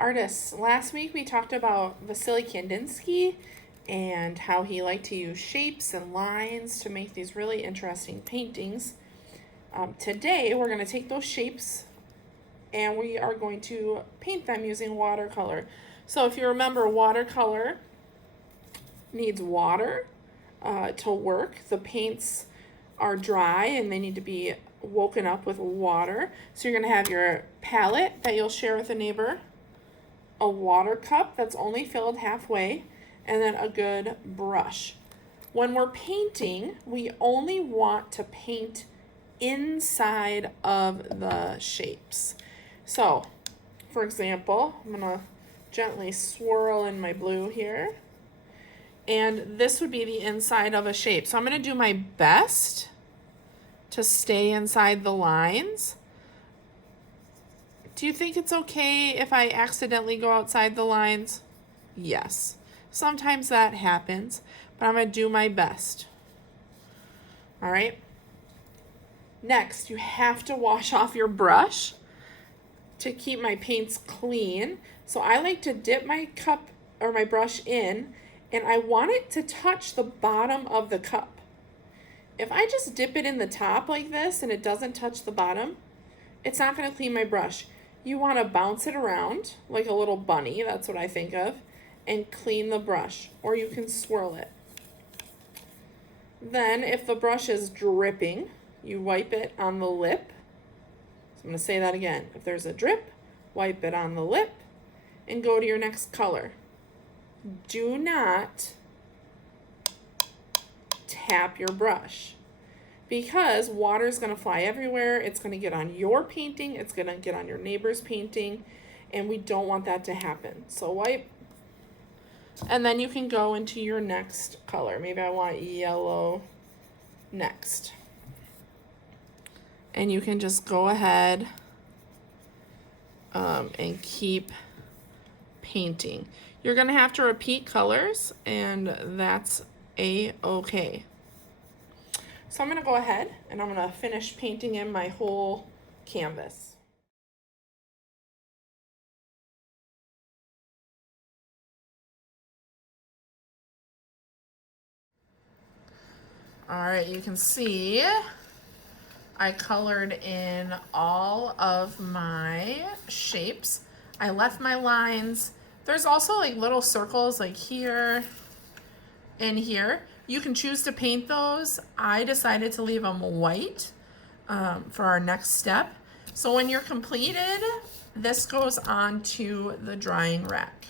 artists. Last week we talked about Vasily Kandinsky and how he liked to use shapes and lines to make these really interesting paintings. Today we're going to take those shapes and we are going to paint them using watercolor. So if you remember, watercolor needs water to work. The paints are dry and they need to be woken up with water. So you're going to have your palette that you'll share with a neighbor, a water cup that's only filled halfway, and then a good brush. When we're painting, we only want to paint inside of the shapes. So, for example, I'm going to gently swirl in my blue here. And this would be the inside of a shape. So I'm going to do my best to stay inside the lines. Do you think it's okay if I accidentally go outside the lines? Yes. Sometimes that happens, but I'm going to do my best. All right. Next, you have to wash off your brush to keep my paints clean. So I like to dip my cup or my brush in, and I want it to touch the bottom of the cup. If I just dip it in the top like this and it doesn't touch the bottom, it's not going to clean my brush. You want to bounce it around like a little bunny, that's what I think of, and clean the brush, or you can swirl it. Then if the brush is dripping, you wipe it on the lip. So I'm going to say that again. If there's a drip, wipe it on the lip and go to your next color. Do not tap your brush because water is going to fly everywhere. It's going to get on your painting. It's going to get on your neighbor's painting, and we don't want that to happen. So wipe, and then you can go into your next color. Maybe I want yellow next. And you can just go ahead and keep painting. You're going to have to repeat colors, and that's a-okay. So I'm going to go ahead and I'm going to finish painting in my whole canvas. All right, you can see I colored in all of my shapes. I left my lines. There's also like little circles like here and here. You can choose to paint those. I decided to leave them white for our next step. So when you're completed, this goes on to the drying rack.